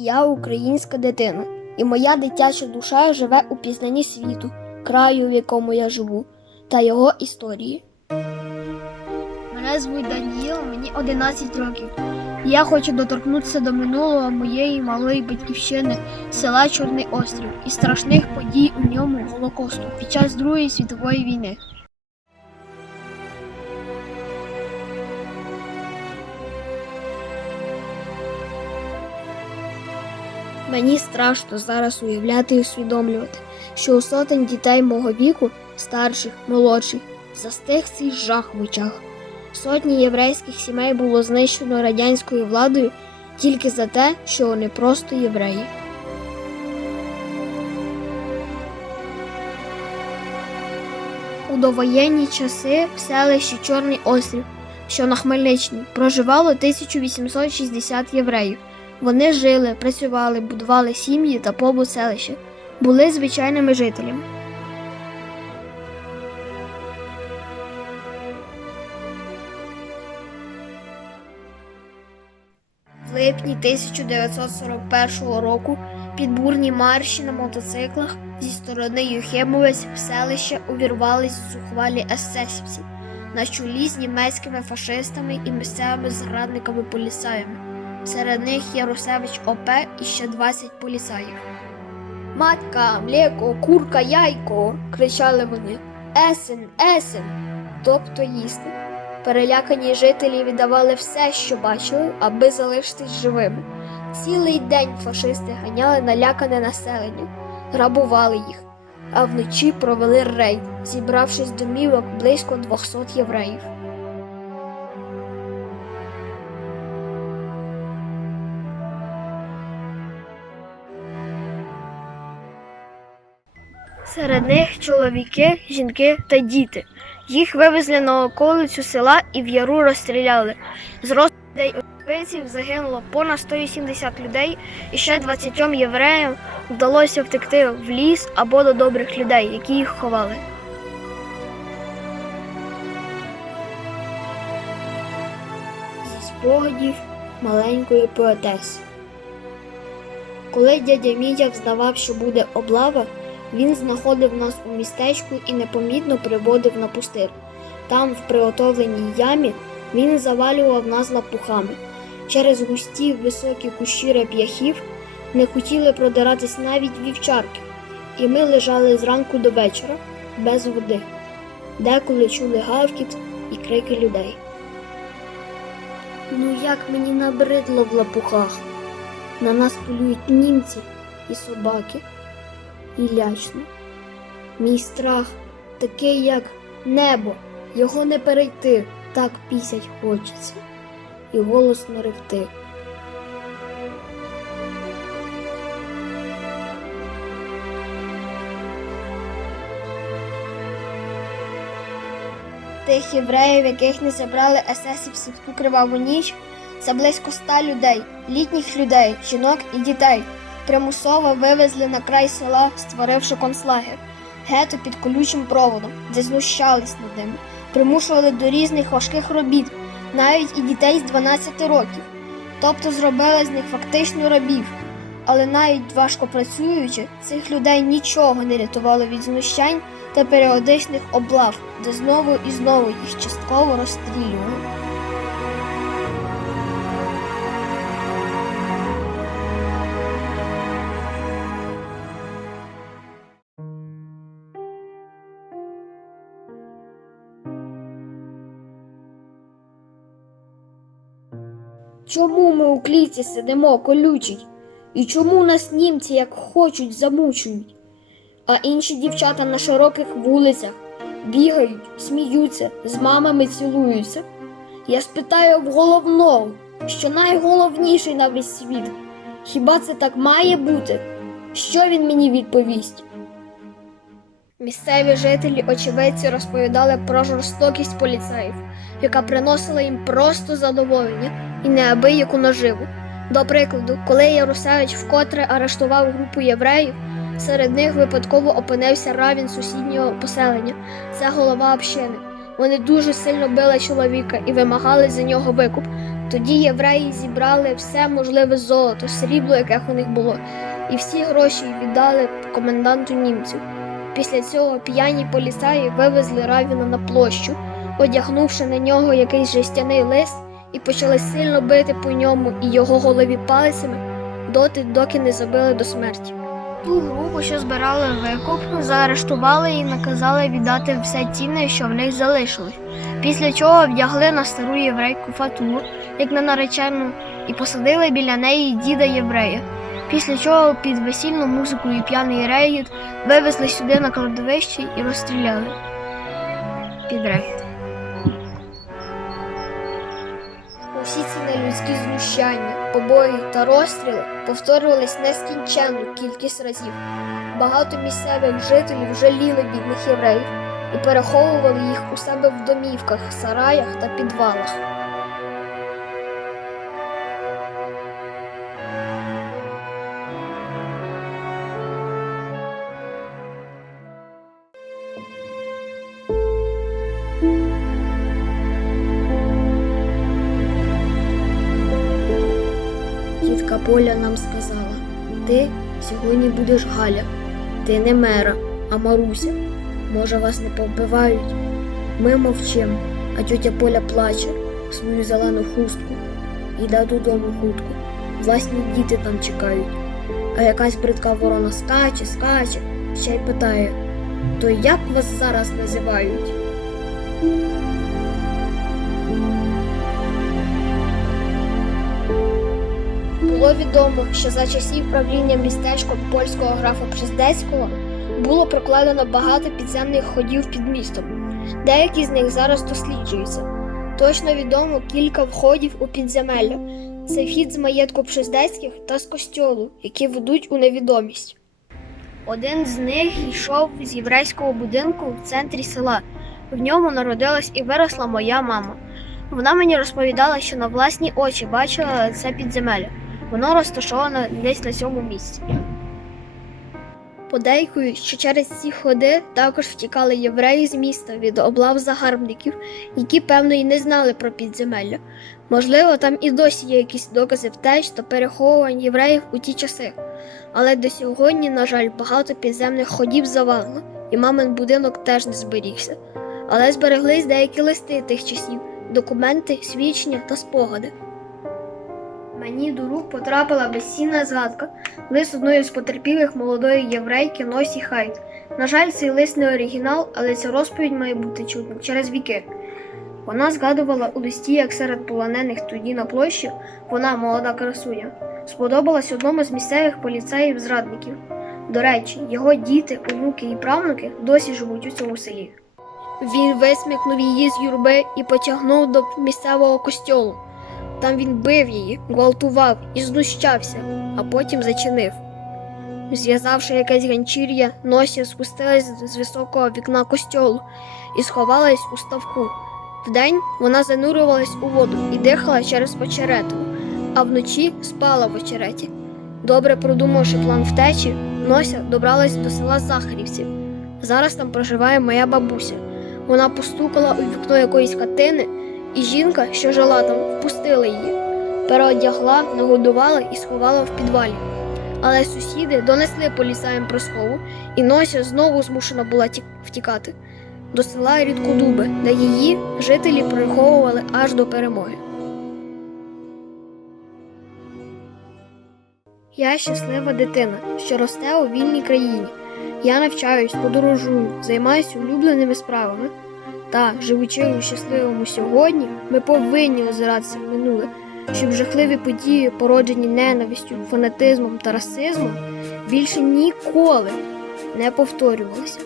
Я українська дитина, і моя дитяча душа живе у пізнанні світу, краю, в якому я живу, та його історії. Мене звуть Даніїл, мені 11 років. Я хочу доторкнутися до минулого моєї малої батьківщини, села Чорний Острів і страшних подій у ньому Голокосту під час Другої світової війни. Мені страшно зараз уявляти і усвідомлювати, що у сотень дітей мого віку, старших, молодших, застиг цей жах в очах. Сотні єврейських сімей було знищено радянською владою тільки за те, що вони просто євреї. У довоєнні часи в селищі Чорний Острів, що на Хмельниччині, проживало 1860 євреїв. Вони жили, працювали, будували сім'ї та побут селища, були звичайними жителями. В липні 1941 року підбурні марші на мотоциклах зі сторони Юхимовець в селище увірвались зухвалі есесівці на чолі з німецькими фашистами і місцевими зрадниками полісаями. Серед них Ярусевич ОП і ще 20 поліцаїв. Матка, млеко, курка, яйко. кричали вони. Есен, есен, тобто їсти. Перелякані жителі віддавали все, що бачили, аби залишитись живими. Цілий день фашисти ганяли налякане населення, грабували їх, а вночі провели рейд, зібравши з домівок близько 200 євреїв. Серед них чоловіки, жінки та діти. Їх вивезли на околицю села і в яру розстріляли. З людей очевидців загинуло понад 180 людей, і ще 20 євреям вдалося втекти в ліс або до добрих людей, які їх ховали. Зі спогадів маленької поетеси. Коли дядя Мітя взнавав, що буде облава, він знаходив нас у містечку і непомітно приводив на пустир. Там, в приготовленій ямі, він завалював нас лапухами. Через густі високі кущі реп'яхів не хотіли продиратись навіть вівчарки, і ми лежали зранку до вечора без води, деколи чули гавкіт і крики людей. Ну як мені набридло в лапухах. На нас полюють німці і собаки і лячно. Мій страх такий, як небо, його не перейти, так пісять хочеться, і голосно ревти. Тих євреїв, яких не забрали есесівці в ту криваву ніч, це близько ста людей, літніх людей, жінок і дітей примусово вивезли на край села, створивши концлагер, гето під колючим проводом, де знущались над ними, примушували до різних важких робіт, навіть і дітей з 12 років, тобто зробили з них фактично рабів. Але навіть важко працюючи, цих людей нічого не рятувало від знущань та періодичних облав, де знову і знову їх частково розстрілювали. Чому ми у клітці сидимо колючій? І чому нас німці як хочуть замучують? А інші дівчата на широких вулицях бігають, сміються, з мамами цілуються. Я спитаю в головного, що найголовніший на весь світ. Хіба це так має бути? Що він мені відповість? Місцеві жителі очевидці розповідали про жорстокість поліцеїв, яка приносила їм просто задоволення і неабияку наживу. До прикладу, коли Ярусевич вкотре арештував групу євреїв, серед них випадково опинився равін сусіднього поселення. Це голова общини. Вони дуже сильно били чоловіка і вимагали за нього викуп. Тоді євреї зібрали все можливе золото, срібло, яке у них було, і всі гроші віддали коменданту німців. Після цього п'яні поліцаї вивезли Равіна на площу, одягнувши на нього якийсь жестяний лист, і почали сильно бити по ньому і його голові палицями, доти, доки не забили до смерті. Ту групу, що збирали викуп, заарештували і наказали віддати все цінне, що в них залишилось. Після чого вдягли на стару єврейку фату, як на наречену, і посадили біля неї діда єврея. Після чого під весільну музику і п'яний регіт вивезли сюди на кладовище і розстріляли. Під регіт. Ці знущання, побої та розстріли повторювались нескінченну кількість разів. Багато місцевих жителів жаліли бідних євреїв і переховували їх у себе в домівках, сараях та підвалах. Поля нам сказала: ти сьогодні будеш Галя, ти не мера, а Маруся. Може, вас не повбивають? Ми мовчим, а тьотя Поля плаче в свою зелену хустку. Іде додому хутко. Власні діти там чекають. А якась бридка ворона скаче, скаче, ще й питає: То як вас зараз називають? Було відомо, що за часів правління містечком польського графа Пшездецького було прокладено багато підземних ходів під містом. Деякі з них зараз досліджуються. Точно відомо кілька входів у підземелля. Це вхід з маєтку Пшездецьких та з костьолу, які ведуть у невідомість. Один з них йшов з єврейського будинку в центрі села. В ньому народилась і виросла моя мама. Вона мені розповідала, що на власні очі бачила це підземелля. Воно розташоване десь на цьому місці. Подейкують, що через ці ходи також втікали євреї з міста від облав загарбників, які, певно, і не знали про підземелля. Можливо, там і досі є якісь докази втеч та переховувань євреїв у ті часи. Але до сьогодні, на жаль, багато підземних ходів завалено, і мамин будинок теж не зберігся. Але збереглись деякі листи тих часів, документи, свідчення та спогади. Мені до рук потрапила безцінна згадка, лист одної з потерпілих молодої єврейки Носі Хайт. На жаль, цей лист не оригінал, але ця розповідь має бути чутна через віки. Вона згадувала у листі, як серед полонених тоді на площі, вона, молода красуня, сподобалась одному з місцевих поліцеїв-зрадників. До речі, його діти, онуки і правнуки досі живуть у цьому селі. Він висмикнув її з юрби і потягнув до місцевого костьолу. Там він бив її, гвалтував і знущався, а потім зачинив. Зв'язавши якесь ганчір'я, Нося спустилась з високого вікна костьолу і сховалась у ставку. Вдень вона занурювалась у воду і дихала через очерету, а вночі спала в очереті. Добре продумавши план втечі, Нося добралась до села Захарівців. Зараз там проживає моя бабуся. Вона постукала у вікно якоїсь хатини, і жінка, що жила там, впустила її, переодягла, нагодувала і сховала в підвалі. Але сусіди донесли поліцаєм про схову, і Нося знову змушена була ті- втікати до села Рідкодуби, де її жителі приховували аж до перемоги. Я щаслива дитина, що росте у вільній країні. Я навчаюсь, подорожую, займаюся улюбленими справами. Та, живучи у щасливому сьогодні, ми повинні озиратися в минуле, щоб жахливі події, породжені ненавистю, фанатизмом та расизмом, більше ніколи не повторювалися.